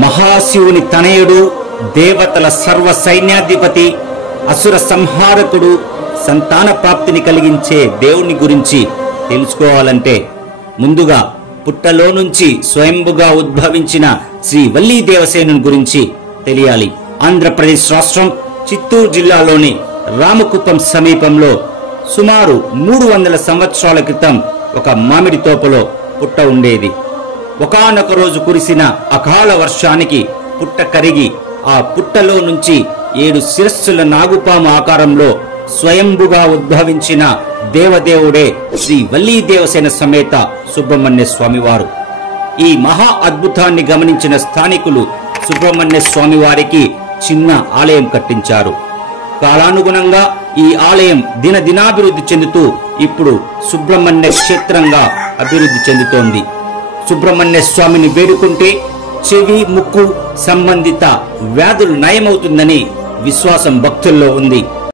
మహాశివుని తనయుడు, దేవతల సర్వ సైన్యాధిపతి, అసుర సంహారకుడు, సంతాన ప్రాప్తిని కలిగించే దేవుని గురించి తెలుసుకోవాలంటే ముందుగా పుట్టలో నుంచి స్వయంభుగా ఉద్భవించిన శ్రీ వల్లీ దేవసేనుని గురించి తెలియాలి. ఆంధ్రప్రదేశ్ రాష్ట్రం చిత్తూరు జిల్లాలోని రామకుప్పం సమీపంలో సుమారు 300 సంవత్సరాల క్రితం ఒక మామిడి తోపలో పుట్ట ఉండేది. ఒకానొక రోజు కురిసిన అకాల వర్షానికి పుట్ట కరిగి ఆ పుట్టలో నుంచి 7 శిరస్సుల నాగుపాము ఆకారంలో స్వయంభుగా ఉద్భవించిన దేవదేవుడే శ్రీ వల్లీ దేవసేన సమేత సుబ్రహ్మణ్య స్వామివారు. ఈ మహా అద్భుతాన్ని గమనించిన స్థానికులు సుబ్రహ్మణ్య స్వామివారికి చిన్న ఆలయం కట్టించారు. కాలానుగుణంగా ఈ ఆలయం దినదినాభివృద్ధి చెందుతూ ఇప్పుడు సుబ్రహ్మణ్య క్షేత్రంగా అభివృద్ధి చెందుతోంది. సుబ్రహ్మణ్య స్వామిని వేడుకుంటే చెవి, ముక్కు సంబంధిత వ్యాధులు నయమవుతుందని విశ్వాసం భక్తుల్లో ఉంది.